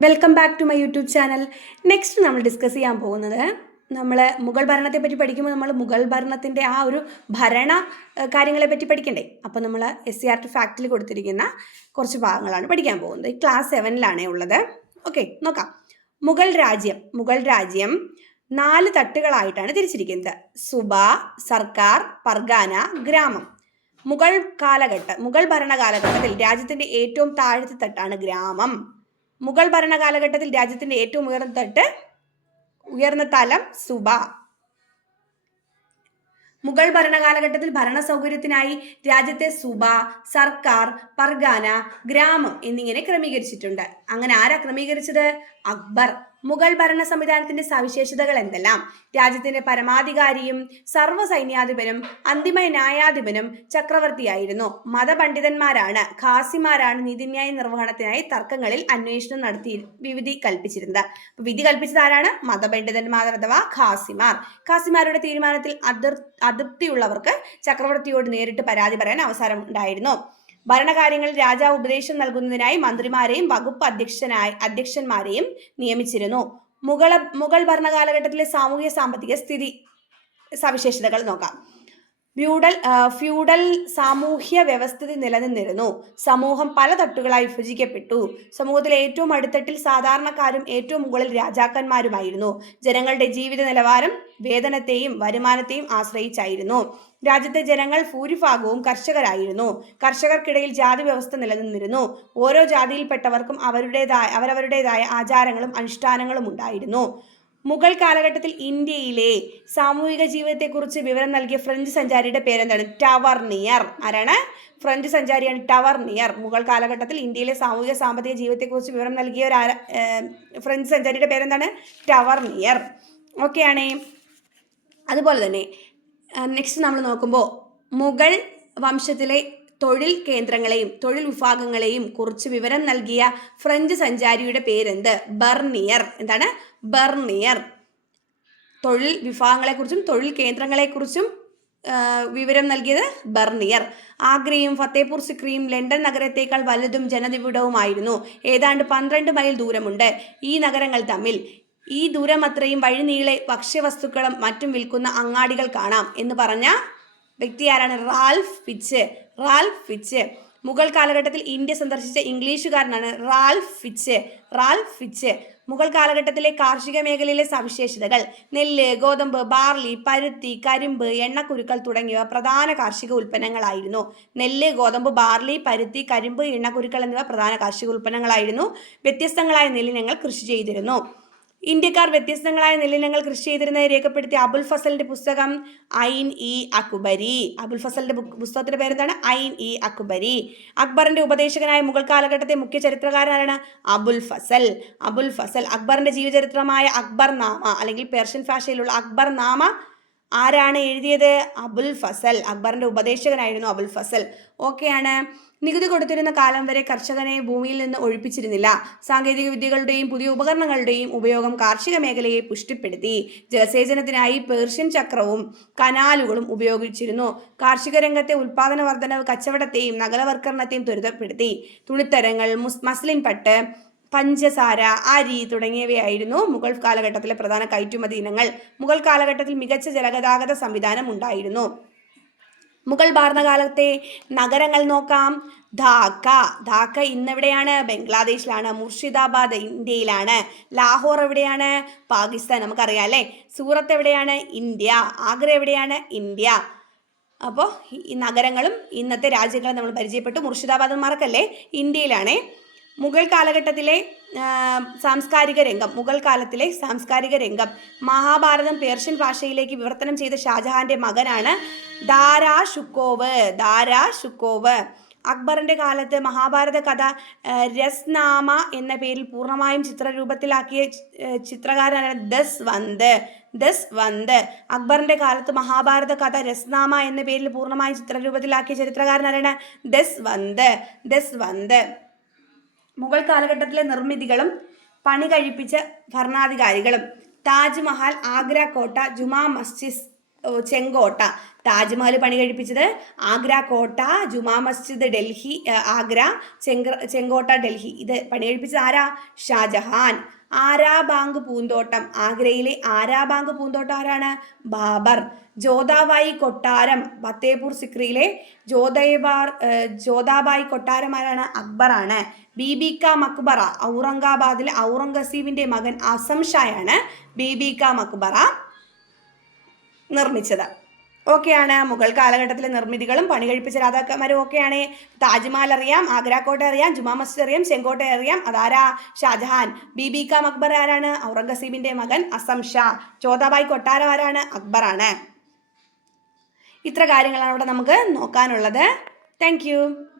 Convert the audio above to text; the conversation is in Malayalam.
Welcome back to my YouTube channel. Next നമ്മൾ ഡിസ്കസ് ചെയ്യാൻ പോകുന്നത് നമ്മൾ മുഗൾ ഭരണത്തെ പറ്റി പഠിക്കുമ്പോൾ നമ്മൾ മുഗൾ ഭരണത്തിൻ്റെ ആ ഒരു ഭരണ കാര്യങ്ങളെ പറ്റി പഠിക്കണ്ടേ. അപ്പോൾ നമ്മൾ SCERT ഫാക്റ്റിൽ കൊടുത്തിരിക്കുന്ന കുറച്ച് ഭാഗങ്ങളാണ് പഠിക്കാൻ പോകുന്നത്. ഈ ക്ലാസ് 7-ലാണേ ഉള്ളത്. ഓക്കെ, നോക്കാം. മുഗൾ രാജ്യം 4 തട്ടുകളായിട്ടാണ് തിരിച്ചിരിക്കുന്നത്: സുബ, സർക്കാർ, പർഗാന, ഗ്രാമം. മുഗൾ ഭരണകാലഘട്ടത്തിൽ രാജ്യത്തിൻ്റെ ഏറ്റവും താഴത്തെ തട്ടാണ് ഗ്രാമം. മുഗൾ ഭരണകാലഘട്ടത്തിൽ രാജ്യത്തിന്റെ ഏറ്റവും ഉയർന്ന തലം സുബ. മുഗൾ ഭരണകാലഘട്ടത്തിൽ ഭരണ സൗകര്യത്തിനായി രാജ്യത്തെ സുബ, സർക്കാർ, പർഗാന, ഗ്രാമം എന്നിങ്ങനെ ക്രമീകരിച്ചിട്ടുണ്ട്. അങ്ങനെ ആരാ ക്രമീകരിച്ചത്? അക്ബർ. മുഗൾ ഭരണ സംവിധാനത്തിന്റെ സവിശേഷതകൾ എന്തെല്ലാം? രാജ്യത്തിന്റെ പരമാധികാരിയും സർവ്വസൈന്യാധിപനും അന്തിമ ന്യായാധിപനും ചക്രവർത്തിയായിരുന്നു. മതപണ്ഡിതന്മാരാണ്, ഖാസിമാരാണ് നീതിന്യായ നിർവഹണത്തിനായി തർക്കങ്ങളിൽ അന്വേഷണം നടത്തി വിധി കൽപ്പിച്ചിരുന്നത്. വിധി കൽപ്പിച്ചത് ആരാണ്? മതപണ്ഡിതന്മാർ അഥവാ ഖാസിമാർ. ഖാസിമാരുടെ തീരുമാനത്തിൽ അതൃപ്തിയുള്ളവർക്ക് ചക്രവർത്തിയോട് നേരിട്ട് പരാതി പറയാൻ അവസരം ഉണ്ടായിരുന്നു. ഭരണകാര്യങ്ങളിൽ രാജാവ് ഉപദേശം നൽകുന്നതിനായി മന്ത്രിമാരെയും വകുപ്പ് അധ്യക്ഷന്മാരെയും നിയമിച്ചിരുന്നു. മുഗൾ ഭരണകാലഘട്ടത്തിലെ സാമൂഹ്യ സാമ്പത്തിക സ്ഥിതി സവിശേഷതകൾ നോക്കാം. ഫ്യൂഡൽ സാമൂഹ്യ വ്യവസ്ഥിതി നിലനിന്നിരുന്നു. സമൂഹം പല തട്ടുകളായി വിഭജിക്കപ്പെട്ടു. സമൂഹത്തിലെ ഏറ്റവും അടിത്തട്ടിൽ സാധാരണക്കാരും ഏറ്റവും മുകളിൽ രാജാക്കന്മാരുമായിരുന്നു. ജനങ്ങളുടെ ജീവിത നിലവാരം വേതനത്തെയും വരുമാനത്തെയും ആശ്രയിച്ചായിരുന്നു. രാജ്യത്തെ ജനങ്ങൾ ഭൂരിഭാഗവും കർഷകരായിരുന്നു. കർഷകർക്കിടയിൽ ജാതി വ്യവസ്ഥ നിലനിന്നിരുന്നു. ഓരോ ജാതിയിൽപ്പെട്ടവർക്കും അവരവരുടേതായ ആചാരങ്ങളും അനുഷ്ഠാനങ്ങളും ഉണ്ടായിരുന്നു. മുഗൾ കാലഘട്ടത്തിൽ ഇന്ത്യയിലെ സാമൂഹിക ജീവിതത്തെക്കുറിച്ച് വിവരം നൽകിയ ഫ്രഞ്ച് സഞ്ചാരിയുടെ പേരെന്താണ്? ടവർണിയർ. ആരാണ്? French സഞ്ചാരിയാണ് Tavernier. മുഗൾ കാലഘട്ടത്തിൽ ഇന്ത്യയിലെ സാമൂഹിക സാമ്പത്തിക ജീവിതത്തെക്കുറിച്ച് വിവരം നൽകിയ ഫ്രഞ്ച് സഞ്ചാരിയുടെ പേരെന്താണ്? ടവർണിയർ. ഓക്കെ ആണേ. അതുപോലെ തന്നെ നെക്സ്റ്റ് നമ്മൾ നോക്കുമ്പോൾ മുഗൾ വംശത്തിലെ തൊഴിൽ കേന്ദ്രങ്ങളെയും തൊഴിൽ വിഭാഗങ്ങളെയും കുറിച്ച് വിവരം നൽകിയ ഫ്രഞ്ച് സഞ്ചാരിയുടെ പേരെന്ത്? ബർണിയർ. എന്താണ്? ബർണിയർ. തൊഴിൽ വിഭാഗങ്ങളെക്കുറിച്ചും തൊഴിൽ കേന്ദ്രങ്ങളെക്കുറിച്ചും വിവരം നൽകിയത് ബർണിയർ. ആഗ്രയും ഫത്തേപൂർ സിക്രിയും ലണ്ടൻ നഗരത്തേക്കാൾ വലുതും ജനനിബിഡവുമായിരുന്നു. ഏതാണ്ട് 12 മൈൽ ദൂരമുണ്ട് ഈ നഗരങ്ങൾ തമ്മിൽ. ഈ ദൂരം അത്രയും വഴിനീളെ ഭക്ഷ്യവസ്തുക്കളും മറ്റും വിൽക്കുന്ന അങ്ങാടികൾ കാണാം എന്ന് പറഞ്ഞ വ്യക്തി ആരാണ്? Ralph Fitch. മുഗൾ കാലഘട്ടത്തിൽ ഇന്ത്യ സന്ദർശിച്ച ഇംഗ്ലീഷുകാരനാണ് റാൽഫ് ഫിച്ച്. മുഗൾ കാലഘട്ടത്തിലെ കാർഷിക മേഖലയിലെ സവിശേഷതകൾ: നെല്ല്, ഗോതമ്പ്, ബാർലി, പരുത്തി, കരിമ്പ്, എണ്ണക്കുരുക്കൾ തുടങ്ങിയവ പ്രധാന കാർഷിക ഉൽപ്പന്നങ്ങളായിരുന്നു. നെല്ല്, ഗോതമ്പ്, ബാർലി, പരുത്തി, കരിമ്പ്, എണ്ണക്കുരുക്കൾ എന്നിവ പ്രധാന കാർഷിക ഉൽപ്പന്നങ്ങളായിരുന്നു. വ്യത്യസ്തങ്ങളായ നെല്ലിനങ്ങൾ കൃഷി ചെയ്തിരുന്നു. ഇന്ത്യക്കാർ വ്യത്യസ്തങ്ങളായ നെല്ലിനങ്ങൾ കൃഷി ചെയ്തിരുന്നത് രേഖപ്പെടുത്തിയ അബുൽ ഫസലിന്റെ പുസ്തകം ഐൻ-ഇ-അക്ബരി. അബുൽ ഫസലിന്റെ പുസ്തകത്തിന്റെ പേരെന്താണ്? ഐൻ-ഇ-അക്ബരി. അക്ബറിന്റെ ഉപദേശകനായ മുഗൾ കാലഘട്ടത്തെ മുഖ്യ ചരിത്രകാരനാണ് അബുൽ ഫസൽ. അക്ബറിന്റെ ജീവചരിത്രമായ അക്ബർനാമ അല്ലെങ്കിൽ പേർഷ്യൻ ഭാഷയിലുള്ള അക്ബർനാമ ആരാണ് എഴുതിയത്? അബുൽ ഫസൽ. അക്ബറിന്റെ ഉപദേശകനായിരുന്നു അബുൽ ഫസൽ. ഓക്കെയാണ്. നികുതി കൊടുത്തിരുന്ന കാലം വരെ കർഷകനെ ഭൂമിയിൽ നിന്ന് ഒഴിപ്പിച്ചിരുന്നില്ല. സാങ്കേതിക വിദ്യകളുടെയും പുതിയ ഉപകരണങ്ങളുടെയും ഉപയോഗം കാർഷിക മേഖലയെ പുഷ്ടിപ്പെടുത്തി. ജലസേചനത്തിനായി പേർഷ്യൻ ചക്രവും കനാലുകളും ഉപയോഗിച്ചിരുന്നു. കാർഷിക രംഗത്തെ ഉൽപാദന വർധനവ് കച്ചവടത്തെയും നഗരവൽക്കരണത്തെയും ത്വരിതപ്പെടുത്തി. തുണിത്തരങ്ങൾ, മസ്ലിൻ പട്ട്, പഞ്ചസാര, അരി തുടങ്ങിയവയായിരുന്നു മുഗൾ കാലഘട്ടത്തിലെ പ്രധാന കയറ്റുമതി ഇനങ്ങൾ. മുഗൾ കാലഘട്ടത്തിൽ മികച്ച ജലഗതാഗത സംവിധാനം ഉണ്ടായിരുന്നു. മുഗൾ ഭരണകാലത്തെ നഗരങ്ങൾ നോക്കാം. ധാക്ക ഇന്നെവിടെയാണ്? ബംഗ്ലാദേശിലാണ്. മുർഷിദാബാദ് ഇന്ത്യയിലാണ്. ലാഹോർ എവിടെയാണ്? പാകിസ്ഥാൻ. നമുക്കറിയാം അല്ലേ. സൂറത്ത് എവിടെയാണ്? ഇന്ത്യ. ആഗ്ര എവിടെയാണ്? ഇന്ത്യ. അപ്പോൾ ഈ നഗരങ്ങളും ഇന്നത്തെ രാജ്യങ്ങളും നമ്മൾ പരിചയപ്പെട്ടു. മുർഷിദാബാദ് മറക്കല്ലേ, ഇന്ത്യയിലാണ്. മുഗൾ കാലത്തിലെ സാംസ്കാരിക രംഗം മഹാഭാരതം പേർഷ്യൻ ഭാഷയിലേക്ക് വിവർത്തനം ചെയ്ത ഷാജഹാന്റെ മകനാണ് ദാരാ ഷുക്കോവ്. അക്ബറിന്റെ കാലത്ത് മഹാഭാരത കഥ രസ്നാമ എന്ന പേരിൽ പൂർണ്ണമായും ചിത്രരൂപത്തിലാക്കിയ ചിത്രകാരനാണ് ദസ്വന്ത്. അക്ബറിന്റെ കാലത്ത് മഹാഭാരത കഥ രസ്നാമ എന്ന പേരിൽ പൂർണ്ണമായും ചിത്രരൂപത്തിലാക്കിയ ചരിത്രകാരനാണ് ദസ്വന്ത്. മുഗൾ കാലഘട്ടത്തിലെ നിർമ്മിതികളും പണി കഴിപ്പിച്ച ഭരണാധികാരികളും: താജ്മഹൽ, ആഗ്ര കോട്ട, ജുമാ മസ്ജിദ്, ചെങ്കോട്ട. താജ്മഹൽ പണി കഴിപ്പിച്ചത് ആഗ്ര കോട്ട, ജുമാ മസ്ജിദ് ഡൽഹി, ആഗ്ര, ചെങ്കോട്ട ഡൽഹി. ഇത് പണി കഴിപ്പിച്ചത് ആരാ? ഷാജഹാൻ. ആരാബാങ്ക് പൂന്തോട്ടം, ആഗ്രയിലെ ആരാബാങ്ക് പൂന്തോട്ടം ആരാണ്? ബാബർ. ജോധാബായി കൊട്ടാരം, ഫത്തേപൂർ സിക്രിയിലെ ജോധാബായി കൊട്ടാരം ആരാണ്? അക്ബറാണ്. ബീബി കാ മക്ബറ, ഔറംഗാബാദിലെ ഔറംഗസീബിന്റെ മകൻ അസം ഷായാണ് ബീബി കാ മക്ബറ നിർമ്മിച്ചത്. ഓക്കെയാണ്. മുഗൾ കാലഘട്ടത്തിലെ നിർമ്മിതികളും പണി കഴിപ്പിച്ച രാജാക്കന്മാരും ഓക്കെയാണ്. താജ്മഹൽ അറിയാം, ആഗ്രാക്കോട്ട അറിയാം, ജുമാ മസ്ജിദ് അറിയാം, ചെങ്കോട്ട അറിയാം. അതാരാ? ഷാജഹാൻ. ബീബി കാ മക്ബറ ആരാണ്? ഔറംഗസീബിന്റെ മകൻ അസം ഷാ. ജോധാബായി കൊട്ടാരം ആരാണ്? അക്ബറാണ്. ഇത്ര കാര്യങ്ങളാണ് അവിടെ നമുക്ക് നോക്കാനുള്ളത്. താങ്ക്